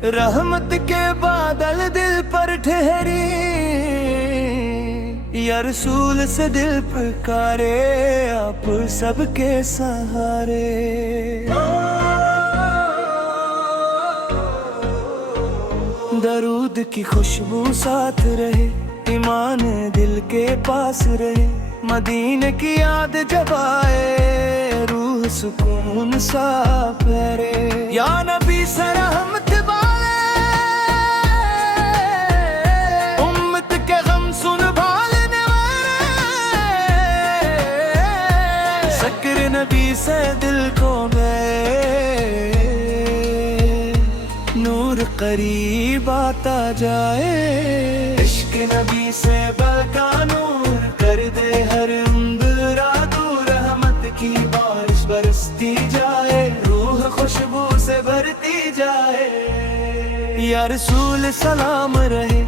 रहमत के बादल दिल पर ठहरी, या रसूल से दिल पुकारे, आप सबके सहारे। दरूद की खुशबू साथ रहे, ईमान दिल के पास रहे, मदीने की याद जब आए, रूह सुकून सा फेरे। या नबी से रहमत वाले, उम्मत के गम सुन भालने वाले, ज़िक्र नबी से दिल को गए, नूर करीब आता जाए। इश्क नबी से बलका नूर कर दे हर अंधेरा दूर, रहमत की बारिश बरसती जाए, रूह खुशबू से भरती जाए। या रसूल सलाम रहे,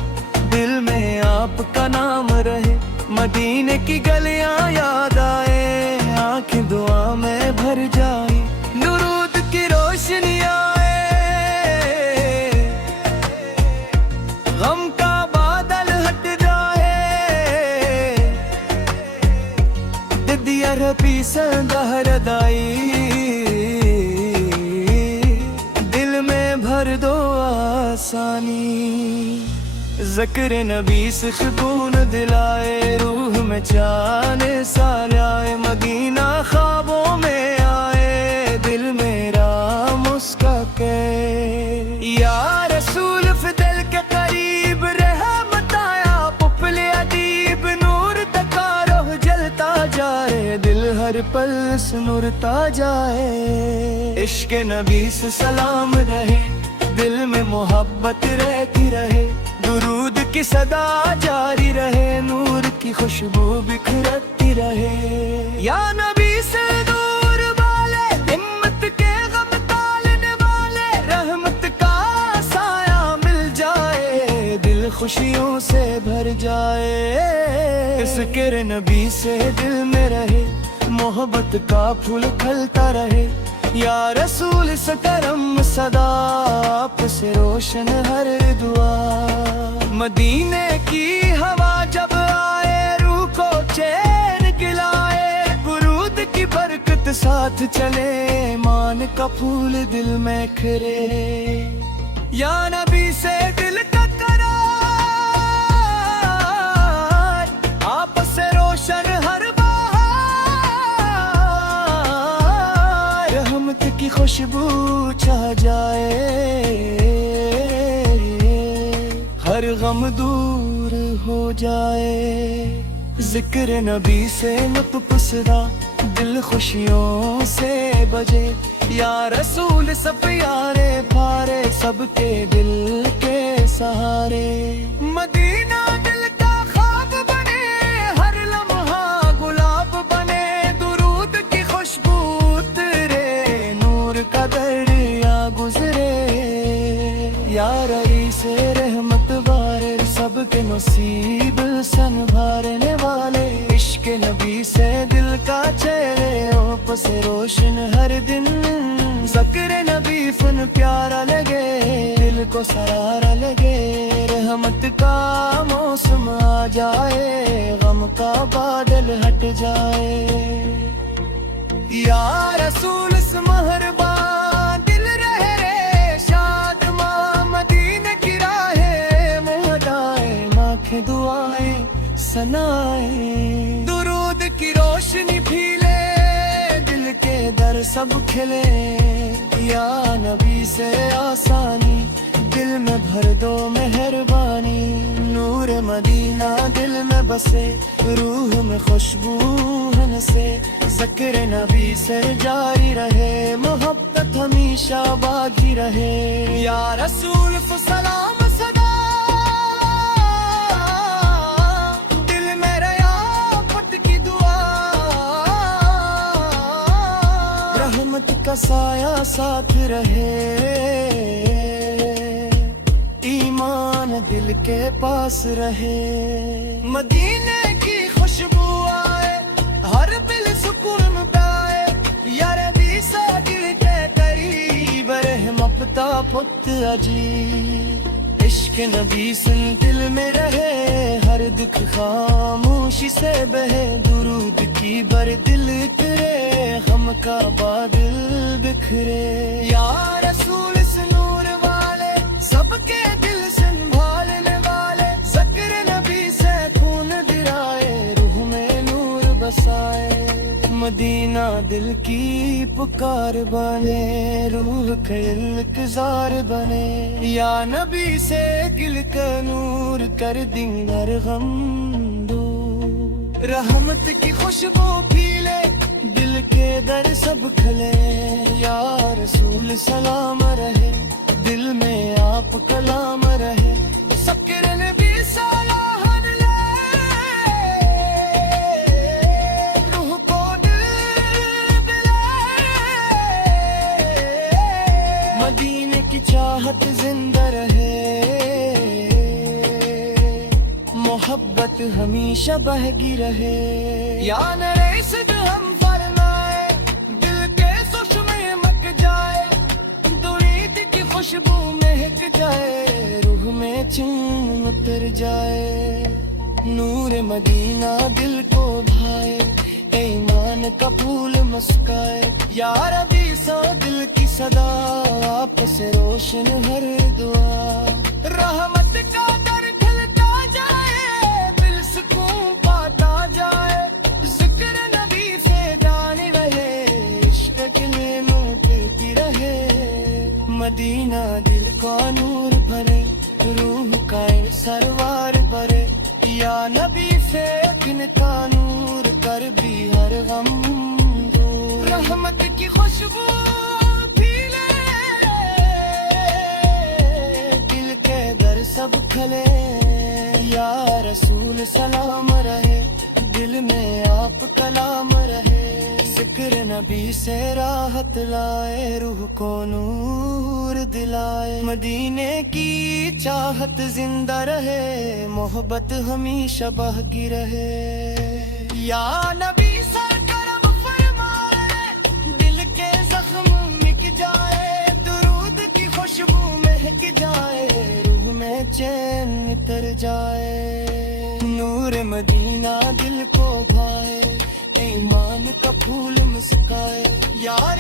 दिल में आपका नाम रहे, मदीने की गलियां याद आए, आंखें दुआ में भर जाए, दुरूद की रोशनी आए, गम का बादल हट जाए, दिदिया रबी संदहर दाई, दिल में भर दो आसानी। ज़िक्र नबी से सुकून दिलाए, रूह में जाने सा लाए, मदीना ख्वाबों में आए, दिल मेरा मुस्कुराए। या रसूल फिदल के करीब रहमत आया, पुपले अदीब नूर तकारो जलता जाए, दिल हर पल सुनरता जाए। इश्क नबी से सलाम रहे, दिल में मोहब्बत रहती रहे, दुरूद की सदा जारी रहे, नूर की खुशबू बिखरती रहे। या नबी से दूर वाले, हिम्मत के गम टालने वाले, रहमत का साया मिल जाए, दिल खुशियों से भर जाए। ज़िक्र नबी से दिल में रहे, मोहब्बत का फूल खिलता रहे, या रसूल से करम सदा, आप से रोशन हर दुआ। मदीने की हवा जब आए, रूह को चैन खिलाए, बुरूद की बरकत साथ चले, मान का फूल दिल में खिले। या नबी से दिल का करार, आप से रोशन हर की खुशबू छा जाए, हर गम दूर हो जाए। ज़िक्र नबी से लब पुसरा, दिल खुशियों से बजे, या रसूल सब यारे पारे, सबके दिल के सहारे। मदीना दिल का ख्वाब बने, हर लम्हा गुलाब बने, दुरूद की खुशबू का दरिया गुजरे। या रई से रहमत वारे, सबके नसीब संभालने वाले, इश्क नबी से दिल का चेहरे, ओप से रोशन हर दिन। ज़िक्र नबी फन प्यारा लगे, दिल को सरारा लगे, रहमत का मौसम आ जाए, गम का बादल हट जाए। या रसूल से महरबान, दिल रहे रे शादमां, मदीने की राहें मोहदाए, माखे दुआएं सनाए, दुरूद की रोशनी फीले, दिल के दर सब खिले। या नबी से आसानी, दिल में भर दो मेहरबानी, नूर मदीना दिल में बसे, रूह में खुशबू से। ज़िक्र नबी से जारी रहे, मोहब्बत हमेशा बाकी रहे। या रसूल को सलाम सदा, दिल में रयाफत की दुआ, रहमत का साया साथ रहे, ईमान दिल के पास रहे। मदीने की खुशबू आए, हर दिल सुकून में पाए, यार भी सा दिल के करीब रहमत پت اجی عشق نبی سن دل میں رہے ہر دکھ خاموشی سے بہے درود کی بر دل کرے غم کا بادل بکھرے یا رسول اس نور والے سب کے دل سنبھالنے والے ذکر نبی سے خون گرائے روح میں نور بسائے مدینہ دل کی پکار بنے روح کا التزار بنے یا نبی سے گل کا نور کر دیں ہر غم دور رحمت کی خوشبو پھیلے دل کے در سب کھلے یا رسول سلام رہے دل میں آپ کلام رہے ذکر نبی صلاح مدینے کی چاہت زندہ رہے محبت ہمیشہ بہگی رہے یا نرے صد ہم فرمائے دل کے سوش میں مک جائے درید کی خوشبو مہک جائے روح میں چین اتر جائے نور مدینہ دل کو بھائے ایمان کا پھول مسکائے یا ربی سو دل کی صدا آپ سے روشن ہر دعا رحمت کا در کھلتا جائے دل سکون پاتا جائے ذکر نبی سے جانی رہے عشق کی نعمت کی رہے مدینہ دل کا نور بھرے روح کا سروار بھرے یا نبی سے کن کا نور کر بھی ہر غم دور رحمت کی خوشبو پھیلے دل کے در سب کھلے یا رسول سلام رہے دل میں آپ کلام رہے ذکر نبی سے راحت لائے روح کو نور دلائے مدینے کی چاہت زندہ رہے محبت ہمیشہ بہگی رہے یا نبی سر کرم فرمائے دل کے زخم مٹ جائے درود کی خوشبو مہک جائے روح میں چین اتر جائے نور مدینہ دل کو بھائے ایمان کا پھول مسکائے یار